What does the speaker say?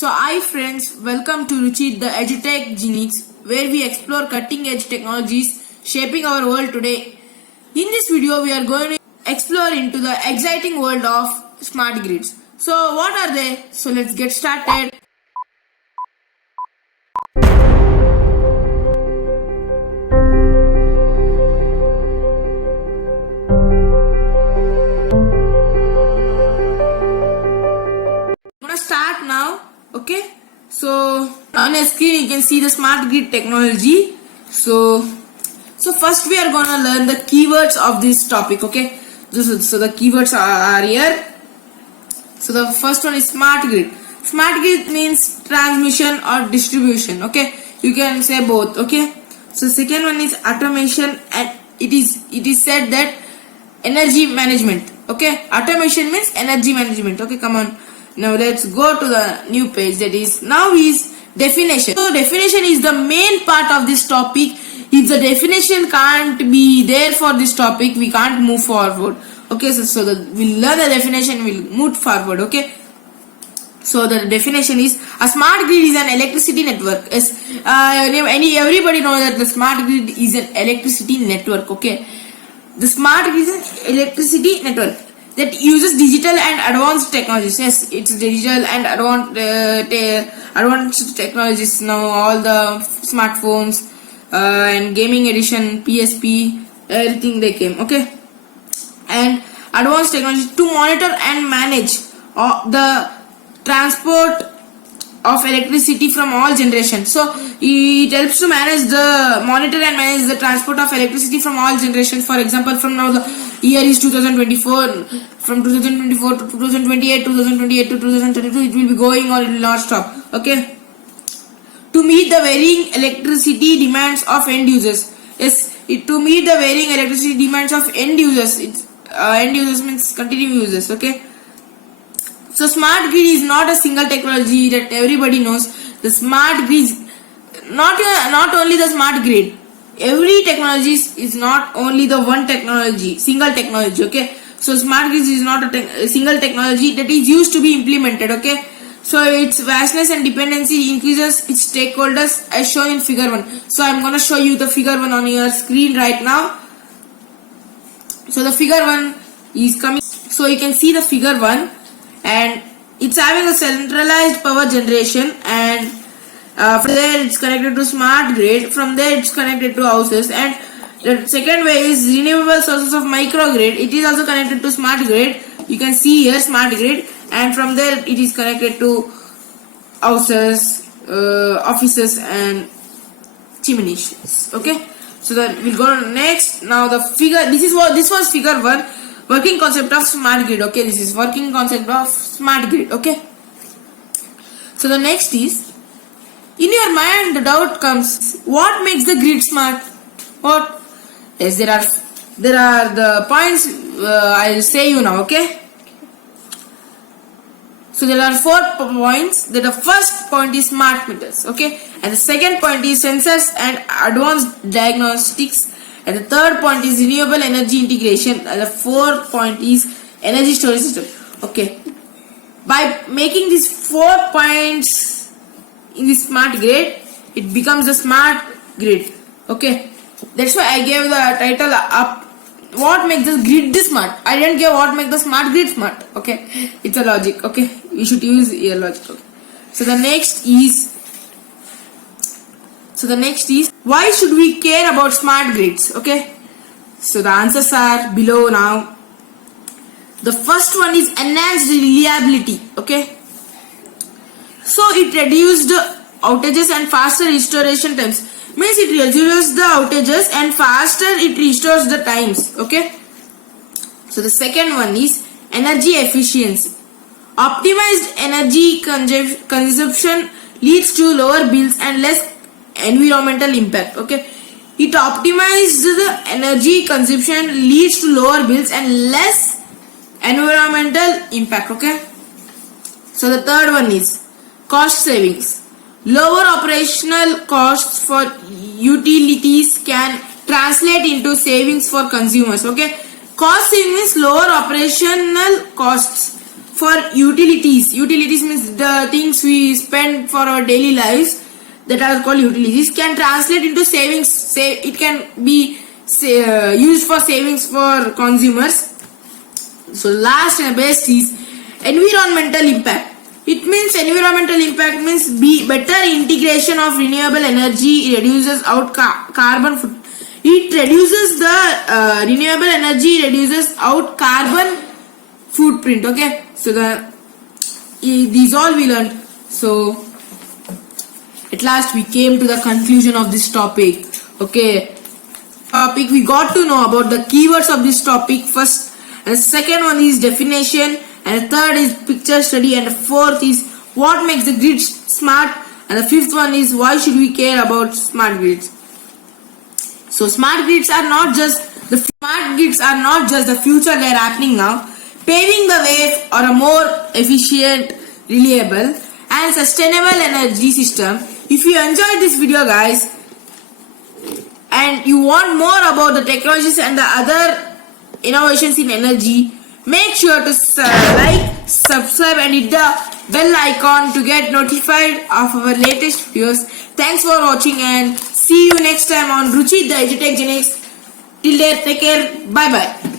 Hi friends, welcome to Ruchit The EduTech Genix, where we explore cutting-edge technologies shaping our world today. In this video, we are going to explore into the exciting world of smart grids. So what are they? So let's get started. I'm gonna start now. Okay, so on your screen you can see the smart grid technology. So first we are gonna learn the keywords of this topic. Okay, so the keywords are here. So the first one is smart grid. Smart grid means transmission or distribution. Okay, you can say both. Okay, so second one is automation, and it is said that energy management. Okay, automation means energy management. Okay, come on. Now let's go to the new page, that is definition. So definition is the main part of this topic. If the definition can't be there for this topic, we can't move forward. Okay, so we'll learn the definition, we'll move forward. Okay, so the definition is a smart grid is an electricity network. Everybody knows that the smart grid is an electricity network. Okay, the smart grid is an electricity network that uses digital and advanced technologies. Yes, it's digital and advanced technologies. Now all the smartphones and gaming edition, PSP, everything they came. Okay, and advanced technology to monitor and manage the transport of electricity from all generations. So it helps to monitor and manage the transport of electricity from all generations. For example, from now the year is 2024, from 2024 to 2028, 2028 to 2032, it will be going on, it will not stop. Okay, to meet the varying electricity demands of end users. Yes, to meet the varying electricity demands of end users. End users means continuous users. Okay, so smart grid is not a single technology that everybody knows. The smart grid is not only the smart grid. Every technology is not only the one technology, single technology. Okay, so smart grid is not a single technology that is used to be implemented. Okay, so its vastness and dependency increases its stakeholders as shown in figure 1. So I'm gonna show you the figure 1 on your screen right now. So the figure 1 is coming. So you can see the figure 1, and it's having a centralized power generation, and from there it's connected to smart grid. From there it's connected to houses, and the second way is renewable sources of microgrid. It is also connected to smart grid. You can see here smart grid, and from there it is connected to houses, offices, and chimneys. Okay, so that we'll go to next. Now the figure. This was figure 1. Working concept of smart grid. Okay, this is working concept of smart grid. Okay, so the next is, in your mind the doubt comes, what makes the grid smart? What? Yes, there are the points I'll say you now. Okay, so there are 4 points. The first point is smart meters. Okay, and the second point is sensors and advanced diagnostics. And the third point is renewable energy integration, and the fourth point is energy storage system. Okay, by making these 4 points in the smart grid, it becomes a smart grid. Okay, that's why I gave the title up. What makes the grid smart? I didn't give what makes the smart grid smart. Okay, it's a logic. Okay, you should use your logic. Okay, so the next is why should we care about smart grids? Okay, so the answers are below now. The first one is enhanced reliability. Okay, so it reduced outages and faster restoration times. Means it reduces the outages and faster it restores the times. Okay, so the second one is energy efficiency. Optimized energy consumption leads to lower bills and less environmental impact. Okay, it optimized the energy consumption, leads to lower bills and less environmental impact. Okay, so the third one is cost savings. Lower operational costs for utilities can translate into savings for consumers. Okay, cost saving means lower operational costs for utilities. Utilities means the things we spend for our daily lives, that are called utilities, can translate into savings. It can be used for savings for consumers. So last and best is environmental impact. It means environmental impact means better integration of renewable energy. It reduces out carbon footprint. It reduces the renewable energy reduces out carbon footprint. Okay, so these all we learned. So at last we came to the conclusion of this topic. Okay, we got to know about the keywords of this topic first, and the second one is definition, and the third is picture study, and the fourth is what makes the grid smart, and the fifth one is why should we care about smart grids. So smart grids are not just the future, they are happening now, paving the way for a more efficient, reliable and sustainable energy system. If you enjoyed this video guys, and you want more about the technologies and the other innovations in energy, make sure to like, subscribe and hit the bell icon to get notified of our latest videos. Thanks for watching and see you next time on Ruchit The EduTech Genix. Till then, take care. Bye bye.